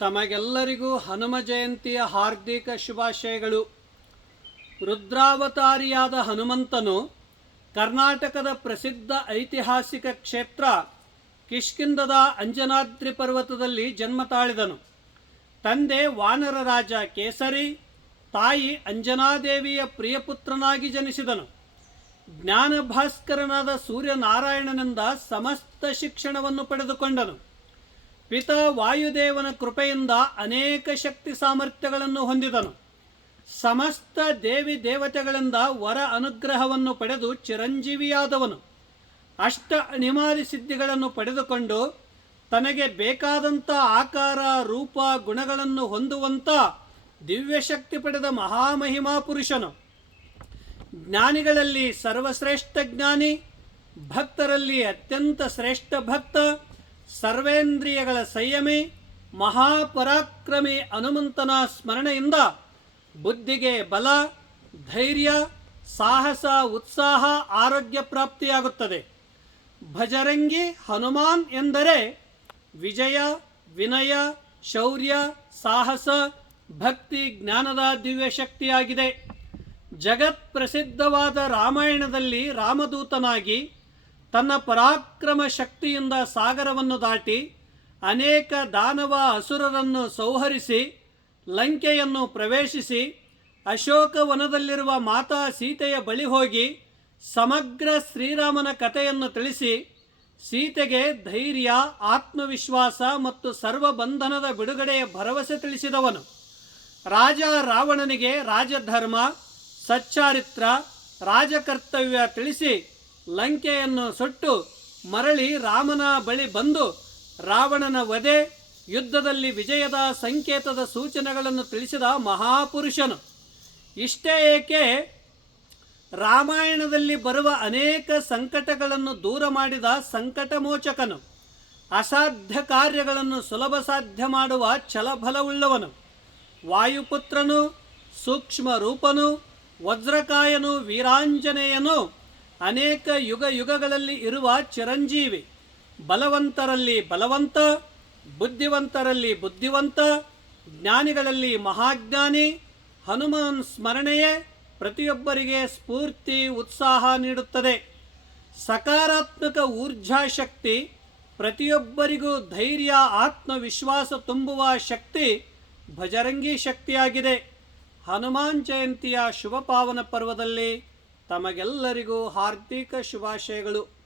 ತಮಗೆಲ್ಲರಿಗೂ ಹನುಮ ಜಯಂತಿಯ ಹಾರ್ದಿಕ ಶುಭಾಶಯಗಳು. ರುದ್ರಾವತಾರಿಯಾದ ಹನುಮಂತನು ಕರ್ನಾಟಕದ ಪ್ರಸಿದ್ಧ ಐತಿಹಾಸಿಕ ಕ್ಷೇತ್ರ ಕಿಷ್ಕಿಂದದ ಅಂಜನಾದ್ರಿ ಪರ್ವತದಲ್ಲಿ ಜನ್ಮ ತಾಳಿದನು. ತಂದೆ ವಾನರ ರಾಜ ಕೇಸರಿ, ತಾಯಿ ಅಂಜನಾದೇವಿಯ ಪ್ರಿಯಪುತ್ರನಾಗಿ ಜನಿಸಿದನು. ಜ್ಞಾನಭಾಸ್ಕರನಾದ ಸೂರ್ಯನಾರಾಯಣನಿಂದ ಸಮಸ್ತ ಶಿಕ್ಷಣವನ್ನು ಪಡೆದುಕೊಂಡನು. ಪಿತ ವಾಯುದೇವನ ಕೃಪೆಯಿಂದ ಅನೇಕ ಶಕ್ತಿ ಸಾಮರ್ಥ್ಯಗಳನ್ನು ಹೊಂದಿದನು. ಸಮಸ್ತ ದೇವಿ ದೇವತೆಗಳಿಂದ ವರ ಅನುಗ್ರಹವನ್ನು ಪಡೆದು ಚಿರಂಜೀವಿಯಾದವನು. ಅಷ್ಟ ನಿಮಾರಿ ಸಿದ್ಧಿಗಳನ್ನು ಪಡೆದುಕೊಂಡು ತನಗೆ ಬೇಕಾದಂಥ ಆಕಾರ, ರೂಪ, ಗುಣಗಳನ್ನು ಹೊಂದುವಂಥ ದಿವ್ಯಶಕ್ತಿ ಪಡೆದ ಮಹಾಮಹಿಮಾ ಪುರುಷನು. ಜ್ಞಾನಿಗಳಲ್ಲಿ ಸರ್ವಶ್ರೇಷ್ಠ ಜ್ಞಾನಿ, ಭಕ್ತರಲ್ಲಿ ಅತ್ಯಂತ ಶ್ರೇಷ್ಠ ಭಕ್ತ ಸರ್ವೇಂದ್ರಿಯಗಳ ಸಂಯಮಿ, ಮಹಾಪರಾಕ್ರಮಿ ಹನುಮಂತನ ಸ್ಮರಣೆಯಿಂದ ಬುದ್ಧಿಗೆ ಬಲ, ಧೈರ್ಯ, ಸಾಹಸ, ಉತ್ಸಾಹ, ಆರೋಗ್ಯ ಪ್ರಾಪ್ತಿಯಾಗುತ್ತದೆ. ಭಜರಂಗಿ ಹನುಮಾನ್ ಎಂದರೆ ವಿಜಯ, ವಿನಯ, ಶೌರ್ಯ, ಸಾಹಸ, ಭಕ್ತಿ, ಜ್ಞಾನದ ದಿವ್ಯ ಶಕ್ತಿಯಾಗಿದೆ. ಜಗತ್ ಪ್ರಸಿದ್ಧವಾದ ರಾಮಾಯಣದಲ್ಲಿ ರಾಮದೂತನಾಗಿ ತನ್ನ ಪರಾಕ್ರಮ ಶಕ್ತಿಯಿಂದ ಸಾಗರವನ್ನು ದಾಟಿ ಅನೇಕ ದಾನವ ಅಸುರರನ್ನು ಸಂಹರಿಸಿ, ಲಂಕೆಯನ್ನು ಪ್ರವೇಶಿಸಿ, ಅಶೋಕವನದಲ್ಲಿರುವ ಮಾತಾ ಸೀತೆಯ ಬಳಿ ಹೋಗಿ ಸಮಗ್ರ ಶ್ರೀರಾಮನ ಕಥೆಯನ್ನು ತಿಳಿಸಿ, ಸೀತೆಗೆ ಧೈರ್ಯ, ಆತ್ಮವಿಶ್ವಾಸ ಮತ್ತು ಸರ್ವಬಂಧನದ ಬಿಡುಗಡೆಯ ಭರವಸೆ ತಿಳಿಸಿದವನು. ರಾಜ ರಾವಣನಿಗೆ ರಾಜಧರ್ಮ, ಸಚ್ಚಾರಿತ್ರ, ರಾಜಕರ್ತವ್ಯ ತಿಳಿಸಿ ಲಂಕೆಯನ್ನು ಸುಟ್ಟು ಮರಳಿ ರಾಮನ ಬಳಿ ಬಂದು ರಾವಣನ ವಧೆ, ಯುದ್ಧದಲ್ಲಿ ವಿಜಯದ ಸಂಕೇತದ ಸೂಚನೆಗಳನ್ನು ತಿಳಿಸಿದ ಮಹಾಪುರುಷನು. ಇಷ್ಟೇ ಏಕೆ? ರಾಮಾಯಣದಲ್ಲಿ ಬರುವ ಅನೇಕ ಸಂಕಟಗಳನ್ನು ದೂರ ಮಾಡಿದ ಸಂಕಟಮೋಚಕನು. ಅಸಾಧ್ಯ ಕಾರ್ಯಗಳನ್ನು ಸುಲಭ ಸಾಧ್ಯ ಮಾಡುವ ಛಲಬಲವುಳ್ಳವನು ವಾಯುಪುತ್ರನು ಸೂಕ್ಷ್ಮ ರೂಪನು ವಜ್ರಕಾಯನು, ವೀರಾಂಜನೇಯನು ಅನೇಕ ಯುಗ ಯುಗಗಳಲ್ಲಿ ಇರುವ ಚಿರಂಜೀವಿ, ಬಲವಂತರಲ್ಲಿ ಬಲವಂತ, ಬುದ್ಧಿವಂತರಲ್ಲಿ ಬುದ್ಧಿವಂತ, ಜ್ಞಾನಿಗಳಲ್ಲಿ ಮಹಾಜ್ಞಾನಿ, ಹನುಮನ್ ಸ್ಮರಣೆಯೇ ಪ್ರತಿಯೊಬ್ಬರಿಗೆ ಸ್ಫೂರ್ತಿ, ಉತ್ಸಾಹ ನೀಡುತ್ತದೆ. ಸಕಾರಾತ್ಮಕ ಊರ್ಜಾ ಶಕ್ತಿ ಪ್ರತಿಯೊಬ್ಬರಿಗೂ ಧೈರ್ಯ, ಆತ್ಮವಿಶ್ವಾಸ ತುಂಬುವ ಶಕ್ತಿ ಭಜರಂಗಿ ಶಕ್ತಿಯಾಗಿದೆ. ಹನುಮಾನ್ ಜಯಂತಿಯ ಶುಭ ಪಾವನ ಪರ್ವದಲ್ಲಿ ತಮಗೆಲ್ಲರಿಗೂ ಹಾರ್ದಿಕ ಶುಭಾಶಯಗಳು.